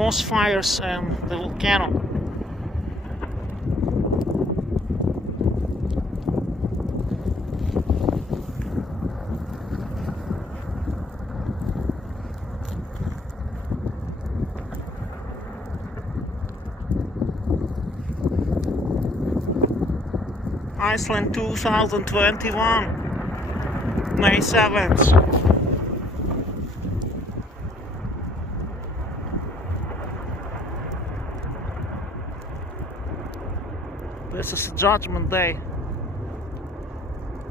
most fires and the volcano. Iceland 2021, May 7th. This is Judgment Day.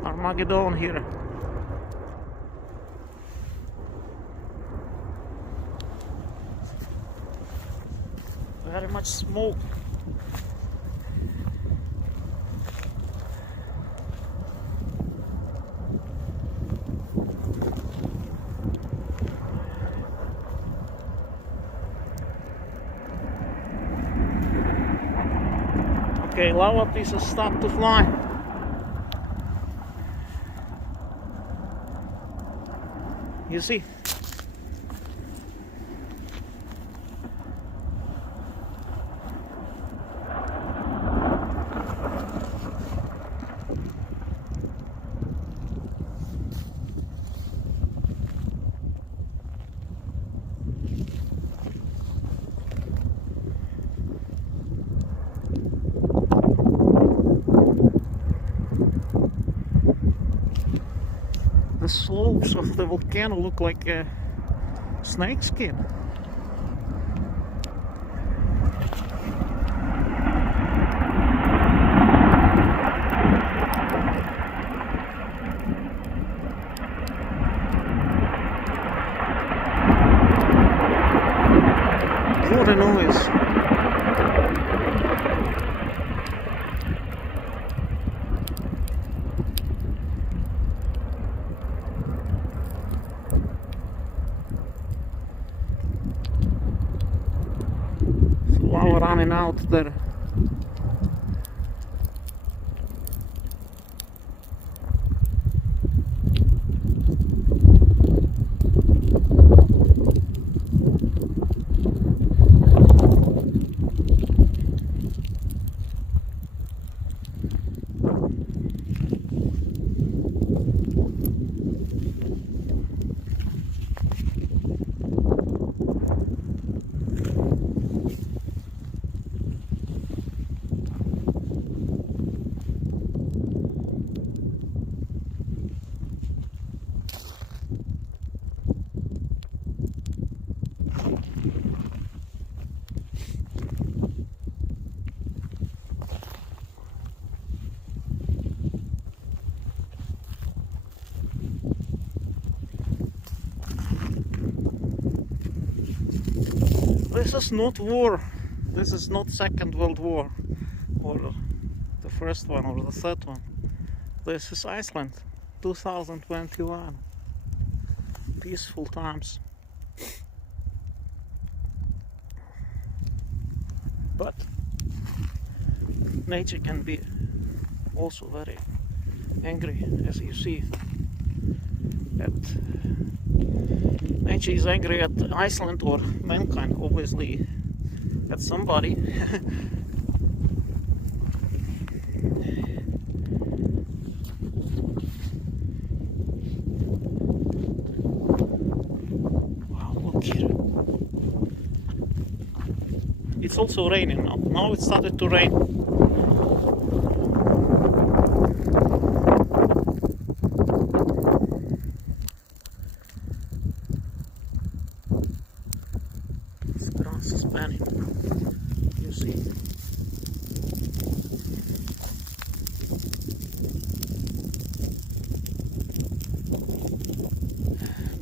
Armageddon here. Very much smoke. Okay, lava pieces stop to fly. You see? The slopes of the volcano look like a snake skin. What a noise. Lava running out there. This is not war. This is not Second World War or the first one or the third one. This is Iceland 2021. Peaceful times. But nature can be also very angry, as you see. Nature is angry at Iceland or mankind, obviously at somebody. Wow, look here. It's also raining now. Now it started to rain. Spanish, you see.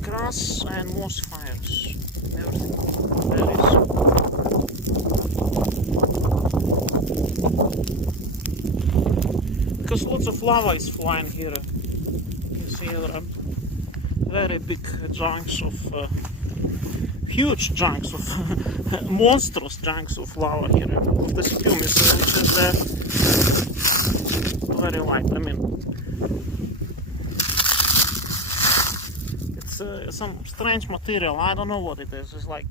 Grass and moss fires, everything there is. Because lots of lava is flying here. You see there are very big chunks of huge chunks of monstrous chunks of lava here. The spume is very light. I mean, it's some strange material. I don't know what it is. It's like,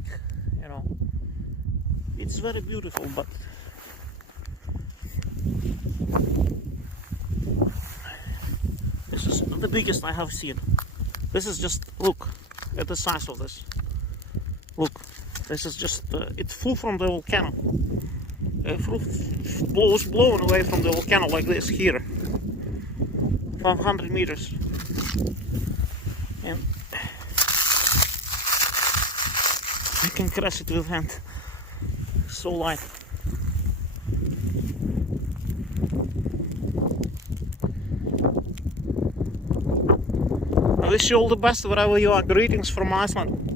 you know, It's very beautiful, but this is the biggest I have seen. This is just, look at the size of this. Look, this is just, it flew from the volcano. Was blown away from the volcano like this here. 500 meters. And I can crush it with hand. So light. I wish you all the best wherever you are. Greetings from Iceland.